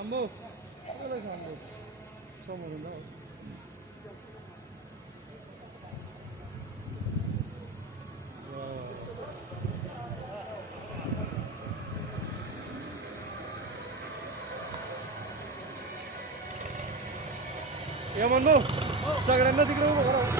थांबव चला थांबव समोरून जाऊ. या म्हणलो सगळ्यांना तिकडे उभं करा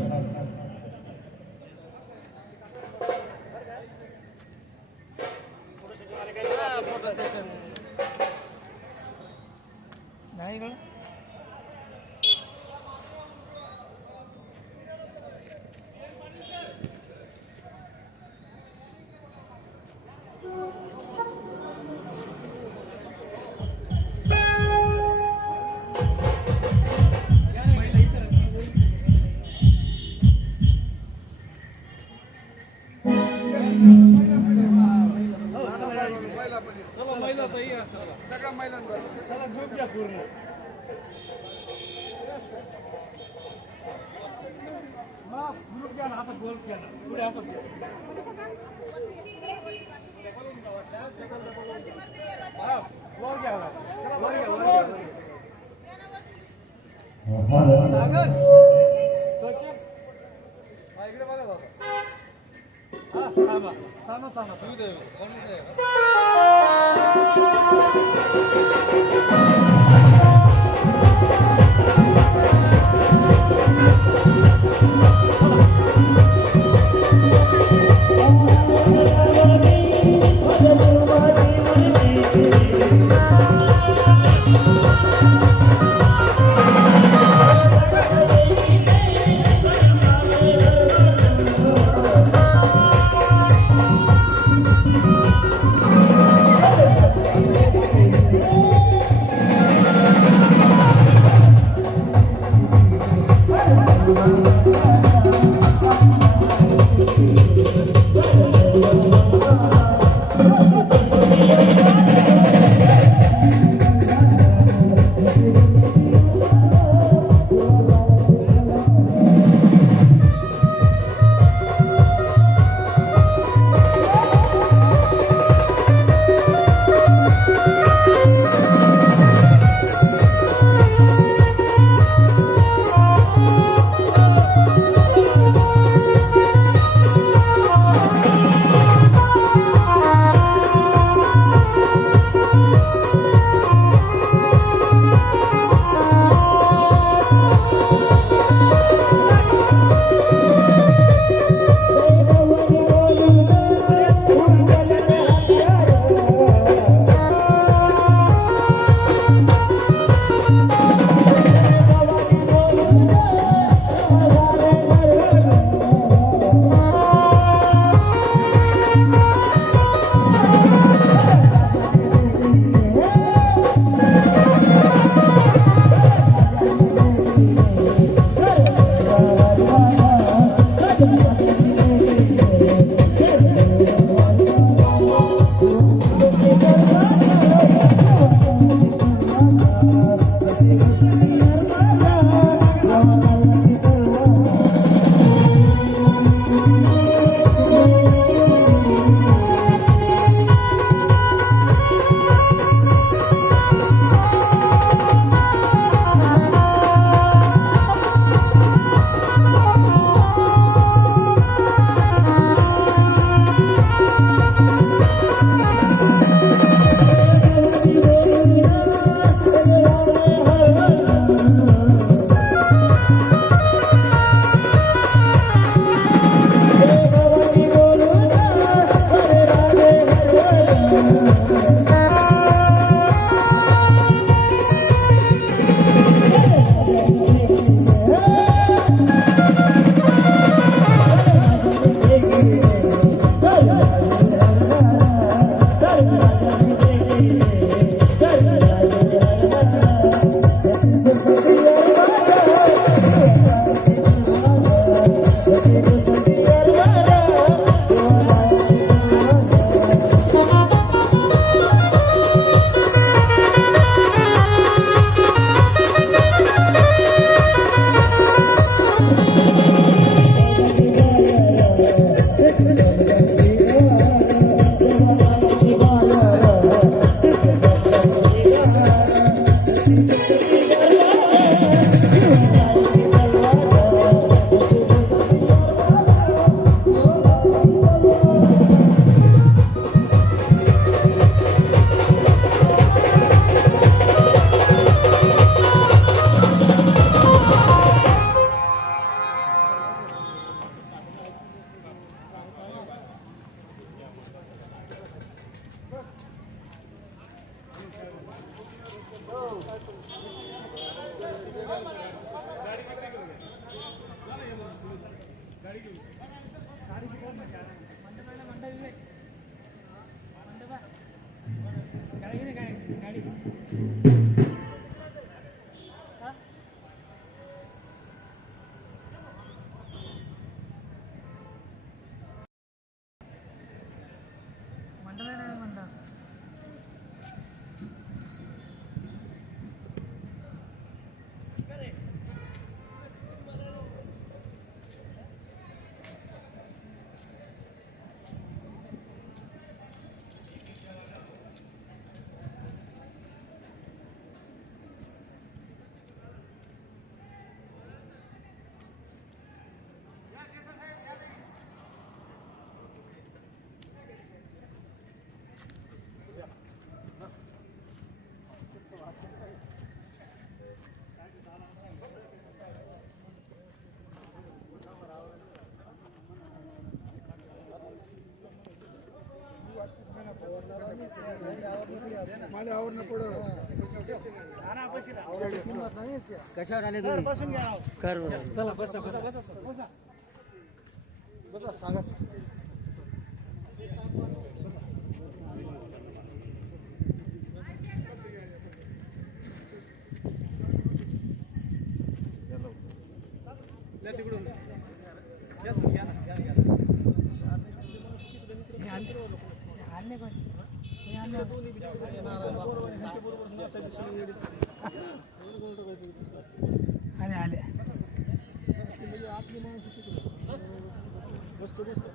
सगळ्या महिलांबरोबर घ्या पूर्ण ग्रुप घ्या ना आता गोल घ्या ना पुढे असं घ्या. हा, वर घ्या ना. वर घ्या, वर घ्या, वर घ्या. सागर, सचिन. हा, इकडे बघा दादा. हा, कशावर आले तुम्ही बसून घ्या राव. कर. चला बसा बसा बसा बसा सांगा हे आणले हे आणले पण हे आणले आले आले. अहो दिसतो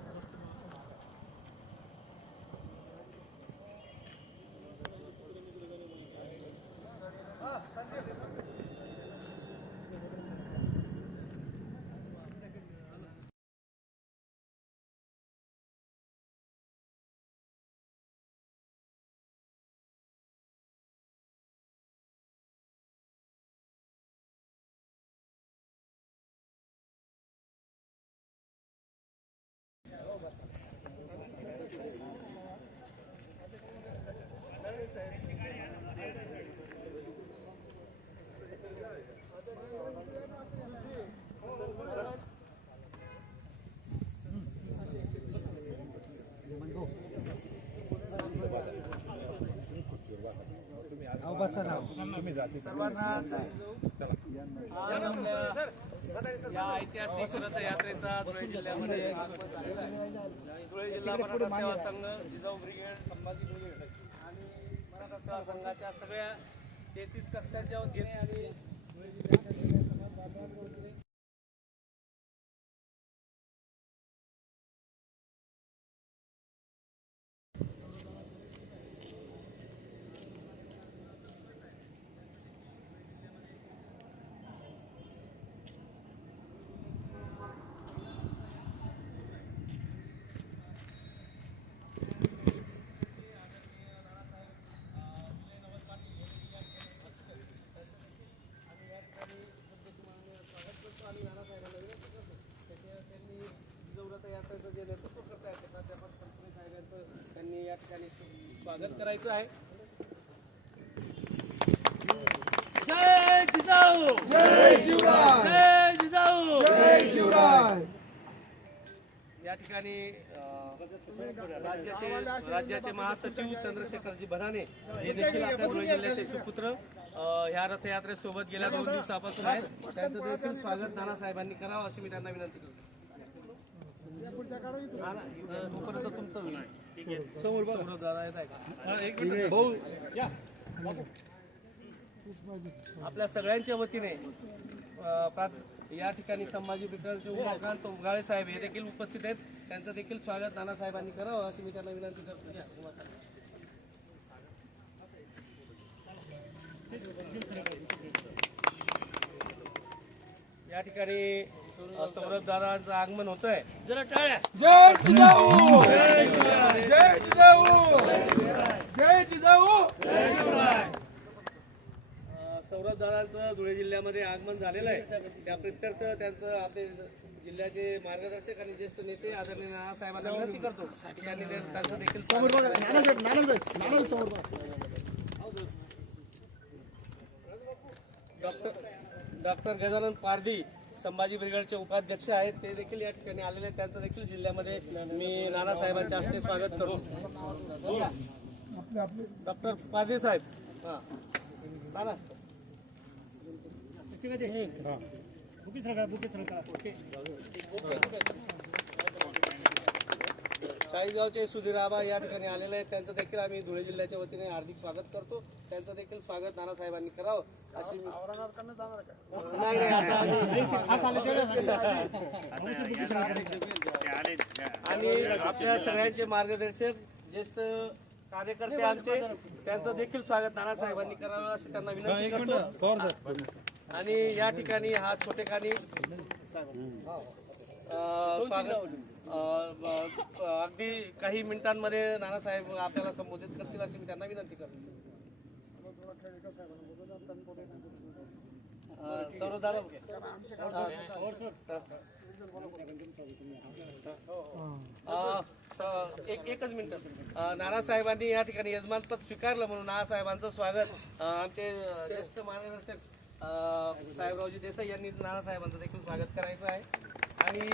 राव या ऐतिहासिक रथयात्रेचा धुळे जिल्ह्यामध्ये धुळे जिल्हा मराठा सेवा संघ जिजाऊ ब्रिगेड संभाजी ब्रिगेड आणि मराठा सेवा संघाच्या सगळ्या तेहतीस कक्षांच्या वतीने आणि धुळे जिल्ह्याच्या सगळ्या समाजबांधवांच्या वतीने यात्रेचं जे नेतृत्व करतायत ते प्राध्यापक कंपनी साहेबांचं त्यांनी या ठिकाणी स्वागत करायचं आहे. जय जिजाऊ! जय शिवराय! जय जिजाऊ! जय शिवराय! या ठिकाणी राज्याचे राज्याचे महासचिव चंद्रशेखरजी भराणे हे देखील आपल्या धुळे जिल्ह्याचे सुपुत्र. ह्या रथयात्रेसोबत गेल्या दोन दिवसापासून आहेत. त्यांचं देखील स्वागत नानासाहेबांनी करावं अशी मी त्यांना विनंती करतो. तोपर्यंत तुमचं होईल. समोर बघा. दादा येत आहे का? एक मिनिट. भाऊ या. आपल्या सगळ्यांच्या वतीने प्रा- या ठिकाणी संभाजी ब्रिगेडचे उमाकांत उगाळे साहेब हे देखील उपस्थित आहेत त्यांचं देखील स्वागत नानासाहेबांनी करावं अशी मी त्यांना विनंती करतो या, या ठिकाणी अं, सौरभ दादांचं आगमन होत आहे जरा टाळ्या. जय जिजाऊ! जय जिजाऊ! जय जिजाऊ! अ, सौरभ दादांचं धुळे जिल्ह्यामध्ये आगमन झालेलं आहे. त्या प्रित्यर्थ त्यांचं आपले जिल्ह्याचे मार्गदर्शक आणि ज्येष्ठ नेते आदरणीय नानासाहेबांना विनंती करतो. त्यांनी त्यांचं देखील डॉक्टर डॉक्टर गजानन पारधी संभाजी ब्रिगेडचे उपाध्यक्ष आहेत ते देखील या ठिकाणी आलेले आहेत. त्यांचं देखील जिल्ह्यामध्ये मी नानासाहेबांच्या हस्ते स्वागत करतो. डॉक्टर पारधी साहेब. हां. नाना. चाळीसगावचे सुधीर आबा या ठिकाणी आलेले आहेत. त्यांचं देखील आम्ही धुळे जिल्ह्याच्या वतीने हार्दिक स्वागत करतो. त्यांचं देखील स्वागत नानासाहेबांनी करावं. अशी मी- नाही नाही आता आणि आपल्या सगळ्यांचे मार्गदर्शक ज्येष्ठ कार्यकर्ते आमचे. त्यांचं देखील स्वागत नानासाहेबांनी करावं. अशी त्यांना विनंती करतो. आणि या ठिकाणी हा छोटेखानी अं, स्वागत अगदी काही मिनिटांमध्ये नानासाहेब आपल्याला संबोधित करतील अशी मी त्यांना विनंती करतो. एक एकच मिनिट. नानासाहेबांनी या ठिकाणी यजमानपद स्वीकारलं म्हणून नानासाहेबांचं स्वागत. आमचे ज्येष्ठ मार्गदर्शक साहेबरावजी देसाई यांनी नानासाहेबांचं देखील स्वागत करायचं आहे. आणि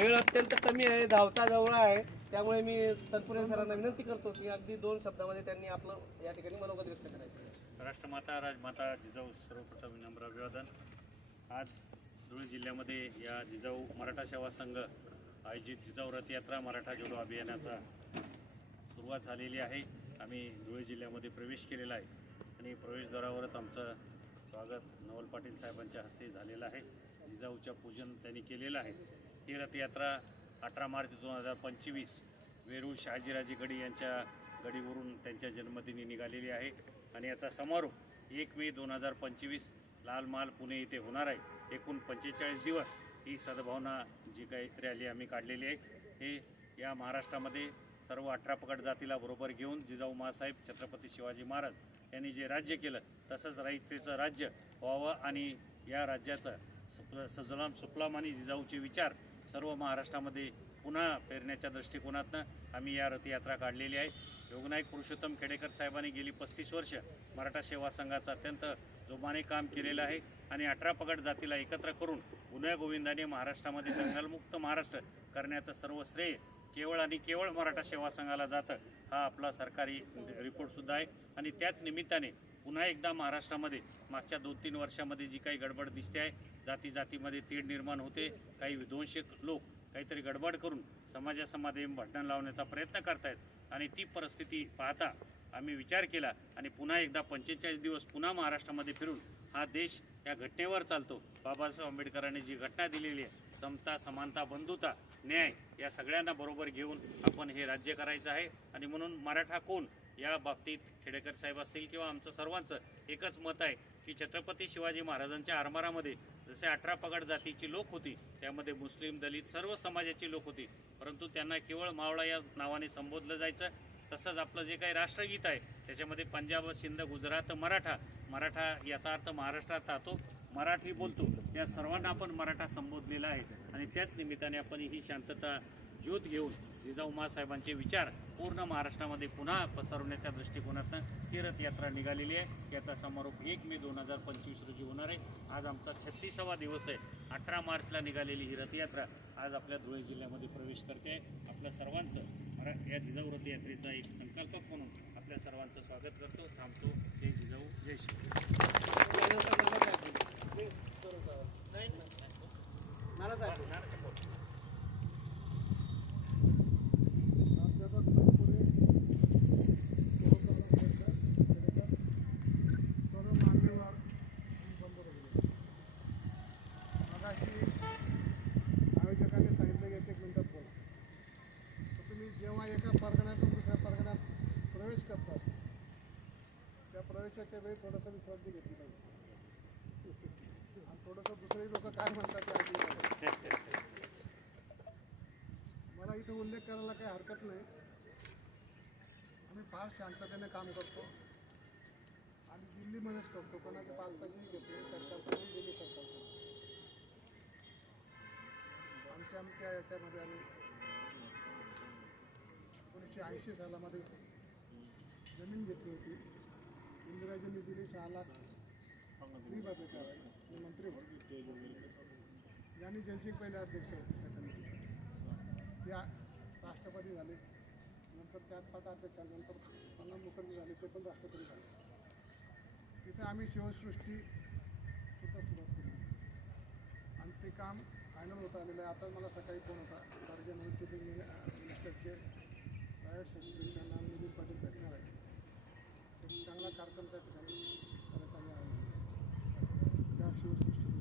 वेळ अत्यंत कमी आहे धावता जवळ आहे. त्यामुळे मी तत्पुरे सरांना विनंती करतो की अगदी दोन शब्दामध्ये त्यांनी आपलं या ठिकाणी मनोगत व्यक्त करायचं. राष्ट्रमाता राजमाता जिजाऊ सर्वप्रथम विनम्र अभिवादन. आज धुळे जिल्ह्यामध्ये या जिजाऊ मराठा सेवा संघ आयोजित जिजाऊ रथयात्रा मराठा जोडो अभियानाचा सुरुवात झालेली आहे. आम्ही धुळे जिल्ह्यामध्ये प्रवेश केलेला आहे. आणि प्रवेशद्वारावरच आमचं स्वागत नवल पाटील साहेबांच्या हस्ते झालेलं आहे. जिजाऊच्या पूजन त्यांनी केलेलं आहे. ही रथयात्रा अठरा मार्च दोन हजार पंचवीस वेरूळ शहाजीराजे गडी यांच्या गडीवरून त्यांच्या जन्मदिनी निघालेली आहे. आणि याचा समारोप एक मे दोन हजार पंचवीस लाल महाल पुणे इथे होणार आहे. एकूण पंचेचाळीस दिवस ही सद्भावना जी काही रॅली आम्ही काढलेली आहे. हे या महाराष्ट्रामध्ये सर्व अठरा पकड जातीला बरोबर घेऊन जिजाऊ मासाहेब छत्रपती शिवाजी महाराज यांनी जे राज्य केलं तसंच रहितेचं राज्य व्हावं आणि या राज्याचं सजलाम सुफलाम आणि जिजाऊचे विचार सर्व महाराष्ट्रामध्ये पुन्हा पेरण्याच्या दृष्टिकोनातनं आम्ही या रथयात्रा काढलेली आहे. योगनायक पुरुषोत्तम खेडेकर साहेबांनी गेली पस्तीस वर्ष मराठा सेवा संघाचं अत्यंत जोमाने काम केलेलं आहे आणि अठरा पगड जातीला एकत्र करून गुन्ह्या गोविंदाने महाराष्ट्रामध्ये दंगलमुक्त महाराष्ट्र करण्याचं सर्व श्रेय केवळ आणि केवळ मराठा सेवा संघाला जातं हा आपला सरकारी रिपोर्टसुद्धा आहे. आणि त्याच निमित्ताने पुन्हा एकदा महाराष्ट्रामध्ये मागच्या दोन तीन वर्षामध्ये जी काही गडबड दिसते आहे जाती जातीमध्ये तीड निर्माण होते काही विध्वंसक लोक काहीतरी गडबड करून समाजासमध्ये भांडण लावण्याचा प्रयत्न करतायत. आणि ती परिस्थिती पाहता आम्ही विचार केला आणि पुन्हा एकदा पंचेचाळीस दिवस पुन्हा महाराष्ट्रामध्ये फिरून हा देश या घटनेवर चालतो. बाबासाहेब आंबेडकरांनी जी घटना दिलेली आहे समता समानता बंधुता न्याय या सगळ्यांना बरोबर घेऊन आपण हे राज्य करायचं आहे. आणि म्हणून मराठा कोण? या बाबतीत खेडेकर साहेब असतील किंवा आमचं सर्वांचं एकच मत आहे की छत्रपती शिवाजी महाराजांच्या आरमारामध्ये जसे अठरा पगड जातीची लोक होती त्यामध्ये मुस्लिम दलित सर्व समाजाची लोक होती परंतु त्यांना केवळ मावळा या नावाने संबोधलं जायचं. तसंच आपलं जे काही राष्ट्रगीत आहे त्याच्यामध्ये पंजाब सिंध गुजरात मराठा मराठा याचा अर्थ महाराष्ट्रात राहतो मराठी बोलतो या सर्वांना आपण मराठा संबोधलेला आहे. आणि त्याच निमित्ताने आपण ही शांतता ज्योत घेऊन जिजाऊ साहेबांचे विचार पूर्ण महाराष्ट्रामध्ये पुन्हा पसरवण्याच्या दृष्टिकोनातनं ही रथयात्रा निघालेली आहे. याचा समारोप एक मे दोन हजार पंचवीस रोजी होणार आहे. आज आमचा छत्तीसावा दिवस आहे. अठरा मार्चला निघालेली ही रथयात्रा आज आपल्या धुळे जिल्ह्यामध्ये प्रवेश करते. आहे आपल्या सर्वांचं मरा या जिजाऊ रथयात्रेचा एक संकल्पक म्हणून आपल्या सर्वांचं स्वागत करतो. थांबतो. जय जिजाऊ. जय श्री नानासाहेब प्राध्यापक तत्पुरे सर्व मान्यवर बंधू मगाशी आयोजकांनी सांगितलं की एक एक मिनटात बोला तर तुम्ही जेव्हा एका परगण्यातून दुसऱ्या परगण्यात प्रवेश करता त्या प्रवेशाच्या वेळी थोडंसं घेतली पाहिजे आणि थोडंसं दुसरे लोक काय म्हणतात ते ऐकलं मला इथं उल्लेख करायला काही हरकत नाही. आम्ही फार शांततेने काम करतो. आणि दिल्लीमध्येच करतो. कोणाची पालकाचीही घेतली. सरकारकडून नाही, दिल्ली सरकारचं. आमच्या आमच्या याच्यामध्ये आम्ही एकोणीसशे ऐंशी सालामध्ये जमीन घेतली होती. इंदिराजींनी दिली सहा लाख फ्री भरले त्यावेळेला मंत्री होतो. यांनी जयसिंग पहिले अध्यक्ष होते त्या राष्ट्रपती झाले. नंतर त्यात पाच अध्यक्ष झाले. नंतर प्रणब मुखर्जी झाले. ते पण राष्ट्रपती झाले. तिथे आम्ही शिवसृष्टी सुद्धा सुरुवात केली. आणि ते काम फायनल होत आलेलं आहे. आता मला सकाळी फोन होता. भारतीय चीफ मिनिस्टरचे प्रायव्हेट सेक्रेटरी त्यांना नितीन पाटील भेटणार आहे. एक चांगला कार्यक्रम त्या ठिकाणी करत आम्ही आहे. त्या शिवसृष्टी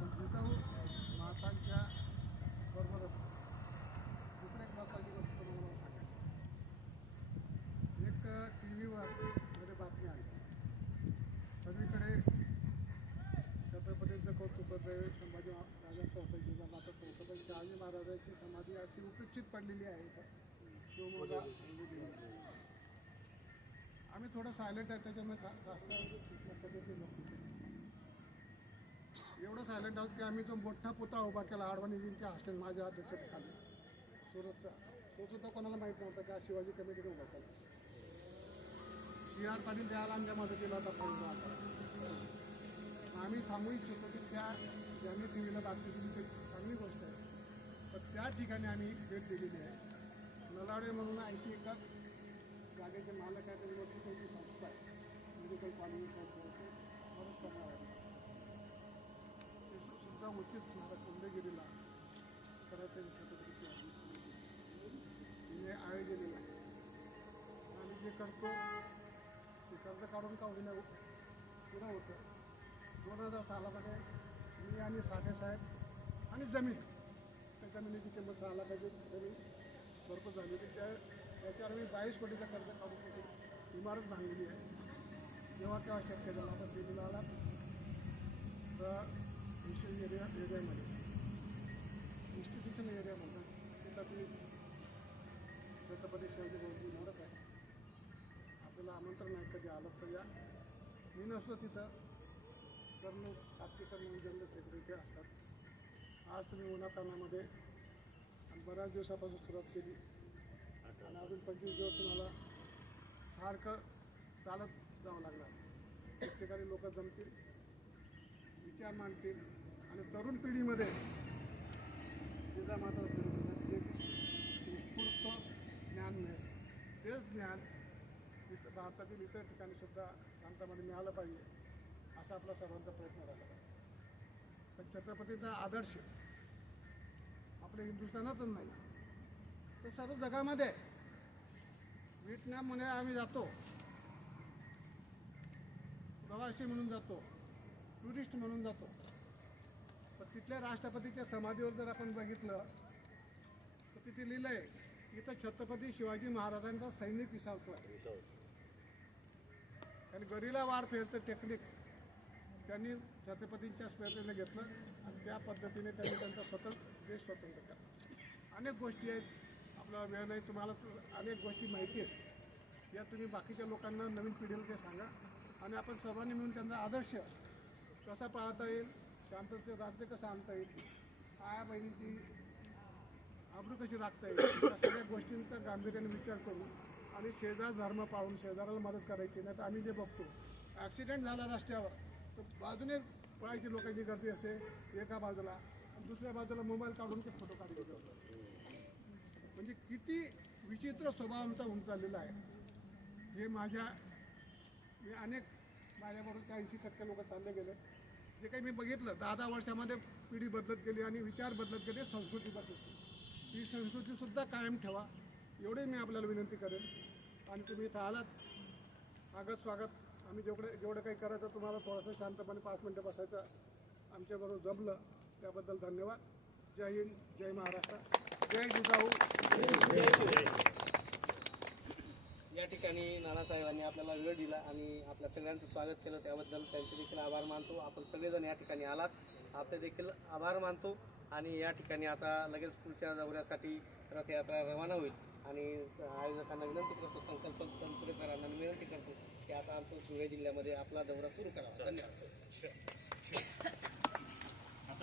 पण जिजाऊ मातांच्या बरोबरच दुसरी एक महत्त्वाची गोष्ट तुम्हाला सांगायची एक टी व्हीवर मध्ये बातमी आली. सगळीकडे छत्रपतींचं कौतुक होतं संभाजी महा- राजांचं होतं जिजामाताचं शहाजी महाराजांची समाधी अशी उपेक्षित पडलेली आहे. इथं शिवमोगा आम्ही थोडं सायलेंट आहे त्याच्यामुळे जास्त एवढं सायलेंट आहोत की आम्ही जो मोठा पुतळा उभा केला आडवाणीजींच्या हस्ते माझ्या अध्यक्षतेखाली सुरतचा. तो सुद्धा कोणाला माहीत नव्हता की शिवाजी कमिटीने उभा केला. सी आर पाटील त्याला आमच्या मदतीला होता पाहिजे आम्ही सांगू इच्छितो की त्या ज्यांनी टी व्हीला दाखवली ते चांगली गोष्ट आहे. तर त्या ठिकाणी आम्ही भेट दिलेली आहे. नलाडे म्हणून ऐंशी एकर जागेचे मालक आहेत आणि मोठी त्यांची संस्था आहे? मेडिकल कॉलेज संस्था मदत करणार आहे ते सुद्धा उचित स्मारक कुंडगिरीला करायचं आहे छत्रपती शिवाजी तिने आयोजन आहे आणि जे करतो ते कर्ज काढून का होईना पुरं होतं? दोन हजार सालामध्ये मी आणि साठे साहेब आणि जमीन त्या जमिनीची किंमत सहा लाखाची जमीन भरपूर झाली होती. त्या त्याच्यावर मी बावीस कोटीचा कर्ज काढून त्याची इमारत बांधलेली आहे. जेव्हा केव्हा शक्य झालं? तर ते मिळाला तर इन्स्टिट्यूशन एरिया एरियामध्ये इन्स्टिट्यूशन एरिया म्हणतात तिथं तुम्ही छत्रपती शिवाजी महाराज इमारत आहे. आपल्याला आमंत्रण आहे कधी आलं तर या. मी नसतो तिथं. कर्नूल तात्विकर म्हणून जनरल सेक्रेटरी असतात. आज तुम्ही उन्हातानामध्ये आणि बऱ्याच दिवसापासून सुरुवात केली. आणि अजून पंचवीस दिवस तुम्हाला सारखं चालत जावं लागणार. प्रत्येकाने लोक जमतील विचार मांडतील आणि तरुण पिढीमध्ये जिजामाता उत्स्फूर्त ज्ञान मिळेल. तेच ज्ञान इथं भारतातील इतर ठिकाणी सुद्धा प्रांतामध्ये मिळालं पाहिजे असा आपला सर्वांचा प्रयत्न राहिला पाहिजे. पण छत्रपतीचा आदर्श आपल्या हिंदुस्थानातच नाही. तर सर्व जगामध्ये व्हिएटनाममध्ये आम्ही जातो. प्रवासी म्हणून जातो. टुरिस्ट म्हणून जातो. पण तिथल्या राष्ट्रपतीच्या समाधीवर जर आपण बघितलं तर तिथे लिहिलं आहे इथं छत्रपती शिवाजी महाराजांचा सैनिक विसावतो आहे आणि गरिला वारफेअरचं टेक्निक त्यांनी छत्रपतींच्या स्पर्धेने घेतलं आणि त्या पद्धतीने त्यांनी त्यांचा स्वतंत्र देश स्वतंत्र केला. अनेक गोष्टी आहेत. आपला वेळ नाही. तुम्हाला अनेक गोष्टी माहिती आहेत. या तुम्ही बाकीच्या लोकांना नवीन पिढीला ते सांगा. आणि आपण सर्वांनी मिळून त्यांचा आदर्श कसा पाळता येईल शांततेचे राज्य कसं आणता येईल आया बहिणीची आबरू कशी राखता येईल या सगळ्या गोष्टींचा गांभीर्याने विचार करू आणि शेजार धर्म पाळून शेजाराला मदत करायची. नाही तर आम्ही जे बघतो ॲक्सिडेंट झाला रस्त्यावर तर बाजूने पळायची लोकांची गर्दी असते एका बाजूला आणि दुसऱ्या बाजूला मोबाईल काढून ते फोटो काढले जातात म्हणजे किती विचित्र स्वभाव आमचा होऊन चाललेला आहे. हे माझ्या मी अनेक माझ्याबरोबर ऐंशी टक्के लोक चालले गेले. जे काही मी बघितलं दहा दहा वर्षामध्ये पिढी बदलत गेली आणि विचार बदलत गेले संस्कृती बदलत ही संस्कृतीसुद्धा कायम ठेवा. एवढे मी आपल्याला विनंती करेन. आणि तुम्ही इथं आलात. स्वागत स्वागत. आम्ही जेवढे जेवढं काही करायचं तुम्हाला थोडंसं शांतपणे पाच मिनटं बसायचं. आमच्याबरोबर जमलं त्याबद्दल धन्यवाद. जय हिंद जय महाराष्ट्र. जय जिजाऊ या ठिकाणी नानासाहेबांनी आपल्याला वेळ दिला आणि आपल्या सगळ्यांचं स्वागत केलं. त्याबद्दल त्यांचे देखील आभार मानतो. आपण सगळेजण या ठिकाणी आलात. आपले देखील आभार मानतो. आणि या ठिकाणी आता लगेच पुढच्या दौऱ्यासाठी रथयात्रा रवाना होईल. आणि आयोजकांना विनंती करतो संकल्प तनपुरे सरांना विनंती करतो की आता आमचं धुळे जिल्ह्यामध्ये आपला दौरा सुरू करावा धन्यवाद.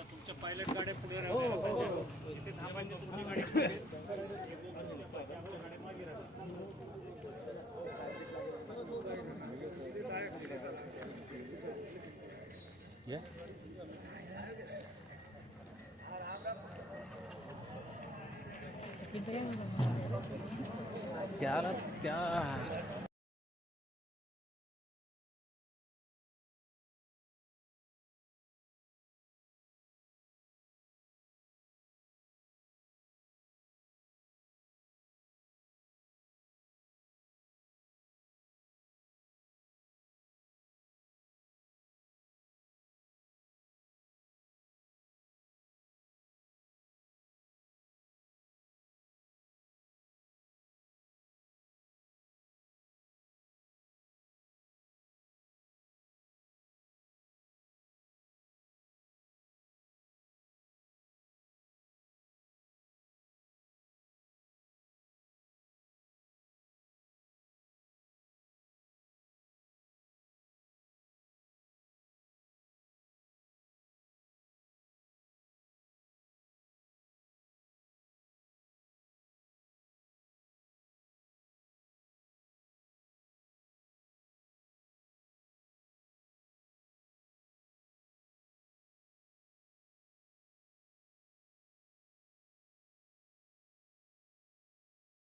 आता तुमच्या पायलट गाड्या पुढे राहल्या पाहिजे. तिथे थांबायची तुमची गाडी पुढे. त्या त्या